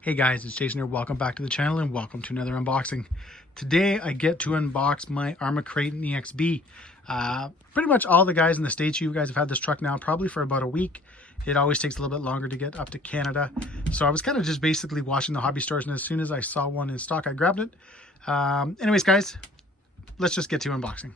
Hey guys, it's Jason here. Welcome back to the channel and welcome to another unboxing. Today I get to unbox my Arrma Kraton EXB. Pretty much all the guys in the States, you guys have had this truck now probably for about a week. It always takes a little bit longer to get up to Canada. So I was kind of just basically watching the hobby stores, and as soon as I saw one in stock, I grabbed it. Anyways guys, let's just get to unboxing.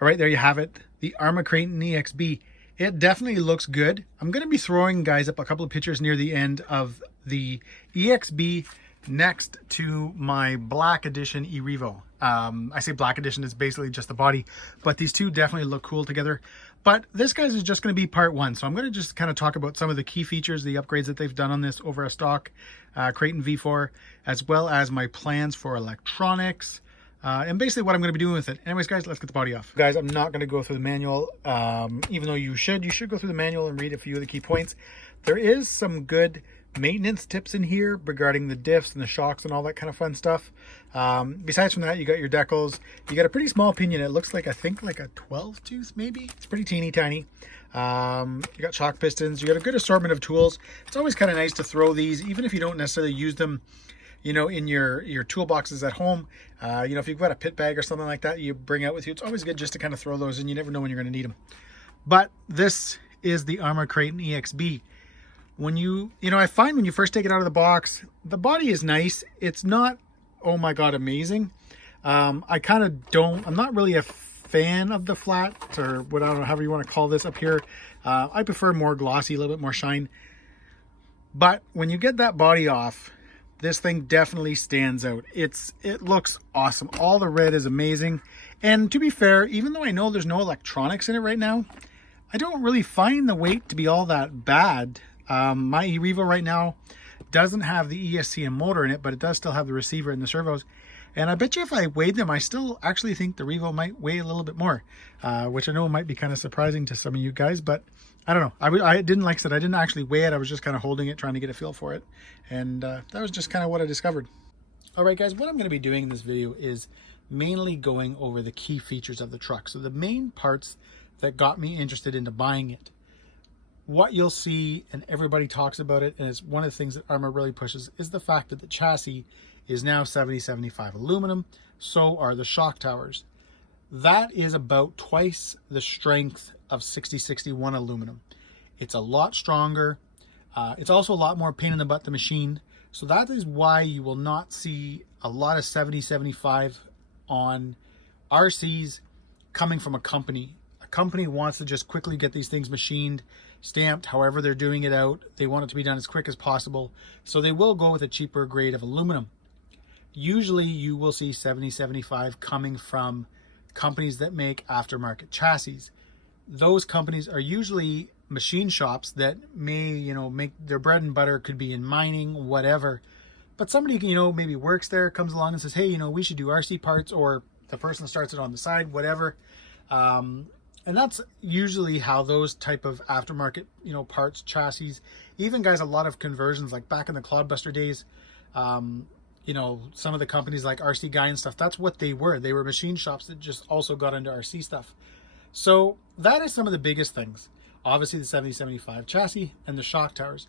All right, there you have it, the Arrma Kraton EXB. It definitely looks good. I'm going to be throwing, guys, up a couple of pictures near the end of the EXB next to my black edition E-Revo. I say black edition, it's basically just the body, but these two definitely look cool together. But this, guys, is just going to be part one. So I'm going to just kind of talk about some of the key features, the upgrades that they've done on this over a stock Kraton V4, as well as my plans for electronics, and basically what I'm going to be doing with it. Anyways, guys, let's get the body off. Guys, I'm not going to go through the manual, even though you should go through the manual and read a few of the key points. There is some good maintenance tips in here regarding the diffs and the shocks and all that kind of fun stuff. Besides from that, you got your decals. You got a pretty small pinion. It looks like, I think, like a 12 tooth maybe. It's pretty teeny tiny. You got shock pistons. You got a good assortment of tools. It's always kind of nice to throw these, even if you don't necessarily use them, you know, in your toolboxes at home. You know, if you've got a pit bag or something like that you bring out with you, it's always good just to kind of throw those in. You never know when you're going to need them. But this is the Arrma Kraton EXB. When you know, I find when you first take it out of the box, the body is nice. It's not, oh my God, amazing. I'm not really a fan of the flat, or what, I don't know, however you want to call this up here. I prefer more glossy, a little bit more shine. But when you get that body off, this thing definitely stands out. It looks awesome. All the red is amazing. And to be fair, even though I know there's no electronics in it right now, I don't really find the weight to be all that bad. My E-Revo right now doesn't have the ESC and motor in it, but it does still have the receiver and the servos. And I bet you if I weighed them, I still actually think the Revo might weigh a little bit more, which I know might be kind of surprising to some of you guys, but I don't know. I didn't, like I said, I didn't actually weigh it. I was just kind of holding it, trying to get a feel for it. And that was just kind of what I discovered. All right, guys, what I'm going to be doing in this video is mainly going over the key features of the truck. So the main parts that got me interested into buying it. What you'll see, and everybody talks about it, and it's one of the things that Arrma really pushes, is the fact that the chassis is now 70-75 aluminum. So are the shock towers. That is about twice the strength of 60-61 aluminum. It's a lot stronger. It's also a lot more pain in the butt to machine. So that is why you will not see a lot of 70-75 on RCs coming from a company. A company wants to just quickly get these things machined, stamped, however they're doing it out. They want it to be done as quick as possible. So they will go with a cheaper grade of aluminum. Usually you will see 70, 75 coming from companies that make aftermarket chassis. Those companies are usually machine shops that may, make their bread and butter, could be in mining, whatever. But somebody, maybe works there, comes along and says, hey, we should do RC parts, or the person starts it on the side, whatever. And that's usually how those type of aftermarket, parts, chassis, even guys, a lot of conversions, like back in the Clodbuster days, some of the companies like RC Guy and stuff, that's what they were. They were machine shops that just also got into RC stuff. So that is some of the biggest things. Obviously the 7075 chassis and the shock towers.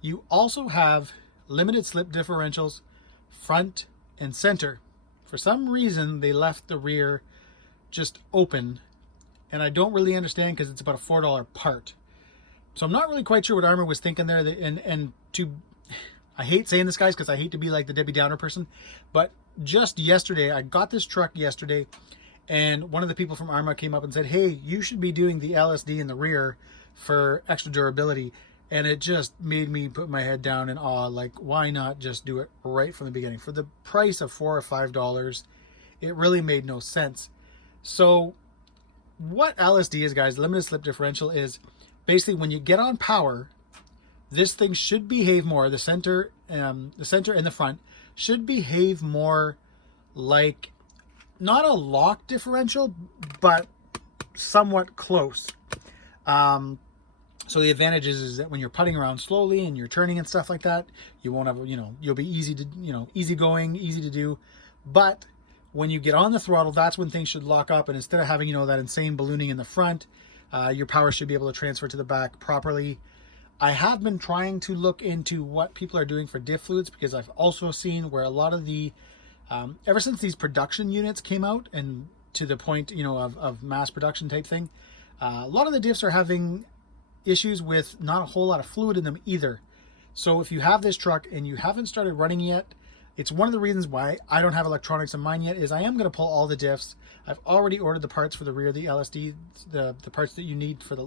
You also have limited slip differentials, front and center. For some reason, they left the rear just open, and I don't really understand, because it's about a $4 part. So I'm not really quite sure what Arrma was thinking there. I hate saying this, guys, because I hate to be like the Debbie Downer person, but just yesterday, I got this truck yesterday, and one of the people from Arrma came up and said, hey, you should be doing the LSD in the rear for extra durability. And it just made me put my head down in awe. Like, why not just do it right from the beginning? For the price of $4 or $5, it really made no sense. So what LSD is, guys, limited slip differential, is basically when you get on power, this thing should behave more, the center and the front should behave more like, not a lock differential, but somewhat close. So the advantage is that when you're putting around slowly and you're turning and stuff like that, you won't have, you'll be easy going, easy to do. But when you get on the throttle, that's when things should lock up. And instead of having, that insane ballooning in the front, your power should be able to transfer to the back properly. I have been trying to look into what people are doing for diff fluids, because I've also seen where a lot of the, ever since these production units came out and to the point, of mass production type thing, a lot of the diffs are having issues with not a whole lot of fluid in them either. So if you have this truck and you haven't started running yet, it's one of the reasons why I don't have electronics in mine yet, is I am going to pull all the diffs. I've already ordered the parts for the rear, the LSD, the parts that you need for the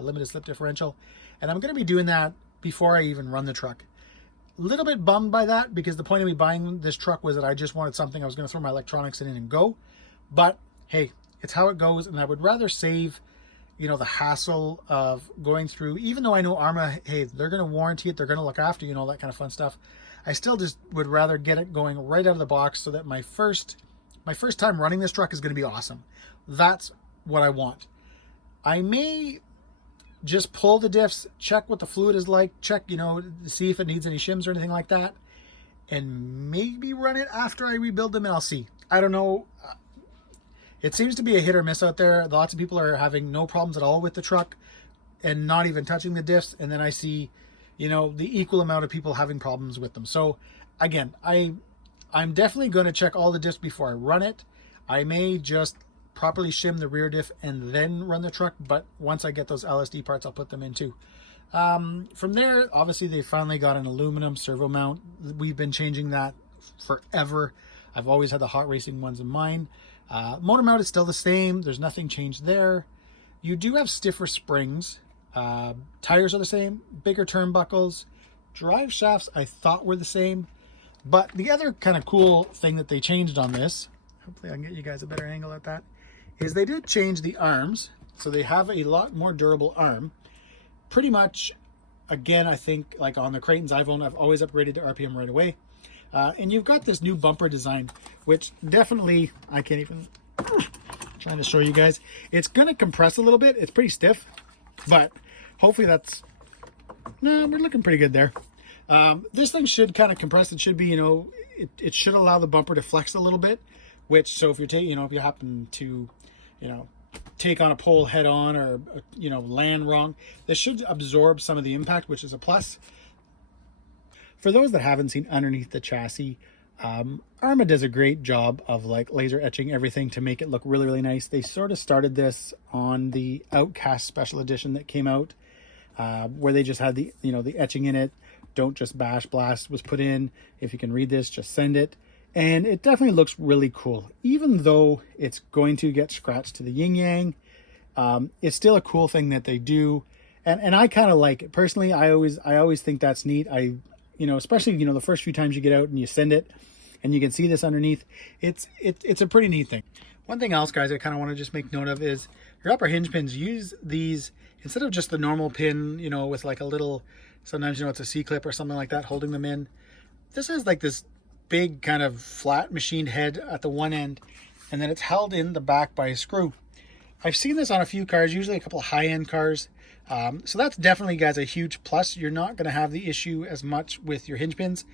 limited slip differential. And I'm going to be doing that before I even run the truck. A little bit bummed by that, because the point of me buying this truck was that I just wanted something I was going to throw my electronics in and go. But hey, it's how it goes. And I would rather save, the hassle of going through, even though I know Arrma, hey, they're going to warranty it, they're going to look after you and all that kind of fun stuff. I still just would rather get it going right out of the box, so that my first time running this truck is going to be awesome. That's what I want. I may just pull the diffs, check what the fluid is like, check, see if it needs any shims or anything like that, and maybe run it after I rebuild them, and I'll see. I don't know. It seems to be a hit or miss out there. Lots of people are having no problems at all with the truck and not even touching the diffs. And then I see, the equal amount of people having problems with them. So again, I'm definitely going to check all the diffs before I run it. I may just properly shim the rear diff and then run the truck. But once I get those LSD parts, I'll put them in too. From there, obviously they finally got an aluminum servo mount. We've been changing that forever. I've always had the hot racing ones in mine. Motor mount is still the same. There's nothing changed there. You do have stiffer springs. Tires are the same, bigger turnbuckles. Drive shafts I thought were the same. But the other kind of cool thing that they changed on this, hopefully I can get you guys a better angle at that, is they did change the arms. So they have a lot more durable arm. Pretty much, again, I think like on the Kratons I've owned, I've always upgraded to RPM right away. And you've got this new bumper design, which definitely, I can't even, trying to show you guys. It's going to compress a little bit. It's pretty stiff, but hopefully that's, no, we're looking pretty good there. This thing should kind of compress. It should be, it should allow the bumper to flex a little bit, which, so if you're taking, if you happen to, take on a pole head on or, land wrong, this should absorb some of the impact, which is a plus. For those that haven't seen underneath the chassis, Arrma does a great job of like laser etching everything to make it look really, really nice. They sort of started this on the Outcast special edition that came out, where they just had the, the etching in it. Don't just bash, blast was put in. If you can read this, just send it. And it definitely looks really cool. Even though it's going to get scratched to the yin-yang, it's still a cool thing that they do. And I kind of like it. Personally, I always think that's neat. Especially, the first few times you get out and you send it and you can see this underneath, it's a pretty neat thing. One thing else, guys, I kind of want to just make note of is your upper hinge pins. Use these instead of just the normal pin, with like a little, sometimes, it's a C-clip or something like that holding them in. This is like this big kind of flat machined head at the one end, and then it's held in the back by a screw. I've seen this on a few cars, usually a couple of high-end cars. So that's definitely, guys, a huge plus. You're not going to have the issue as much with your hinge pins.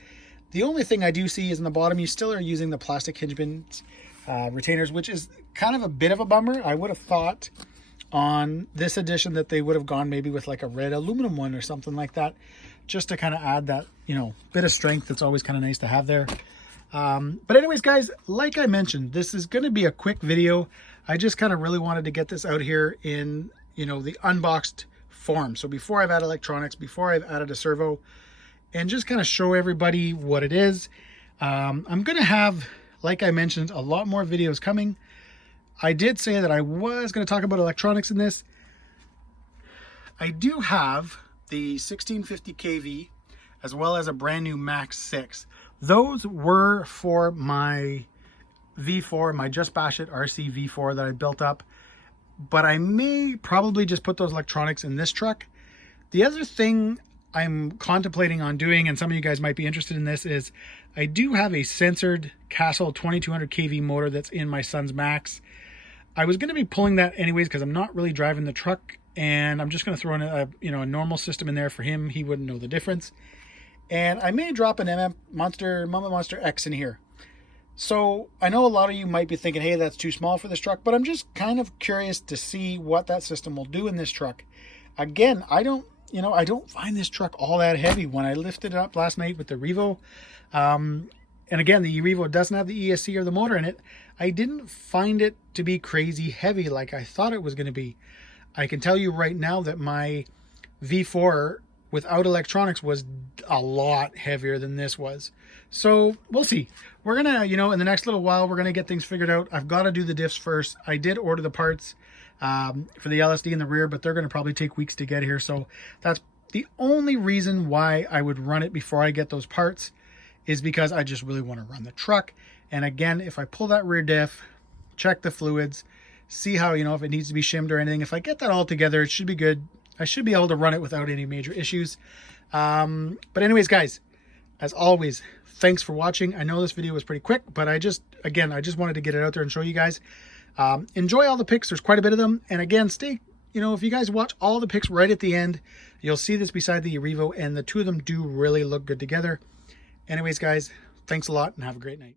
The only thing I do see is in the bottom, you still are using the plastic hinge pins retainers, which is kind of a bit of a bummer. I would have thought on this edition that they would have gone maybe with like a red aluminum one or something like that, just to kind of add that, bit of strength that's always kind of nice to have there. But anyways, guys, like I mentioned, this is going to be a quick video. I just kind of really wanted to get this out here in, the unboxed form. So before I've added electronics, before I've added a servo, and just kind of show everybody what it is. I'm going to have, like I mentioned, a lot more videos coming. I did say that I was going to talk about electronics in this. I do have the 1650 kV as well as a brand new Max 6. Those were for my V4, my Just Bash It RC V4 that I built up. But I may probably just put those electronics in this truck. The other thing I'm contemplating on doing, and some of you guys might be interested in this, is I do have a censored Castle 2200 kV motor that's in my son's Max. I was going to be pulling that anyways because I'm not really driving the truck, and I'm just going to throw in a normal system in there for him. He wouldn't know the difference. And I may drop an Mama Monster X in here. So I know a lot of you might be thinking, hey, that's too small for this truck, but I'm just kind of curious to see what that system will do in this truck. Again, I don't find this truck all that heavy. When I lifted it up last night with the Revo, and again, the E-Revo doesn't have the ESC or the motor in it, I didn't find it to be crazy heavy like I thought it was going to be. I can tell you right now that my V4 without electronics was a lot heavier than this was. So we'll see. We're gonna, in the next little while, we're gonna get things figured out. I've got to do the diffs first. I did order the parts for the LSD in the rear, but they're gonna probably take weeks to get here. So that's the only reason why I would run it before I get those parts, is because I just really want to run the truck. And again, if I pull that rear diff, check the fluids, see how, if it needs to be shimmed or anything, if I get that all together, it should be good. I should be able to run it without any major issues. But anyways, guys, as always, thanks for watching. I know this video was pretty quick, but I just wanted to get it out there and show you guys. Enjoy all the picks. There's quite a bit of them. And again, stay, if you guys watch all the picks right at the end, you'll see this beside the E-Revo, and the two of them do really look good together. Anyways, guys, thanks a lot and have a great night.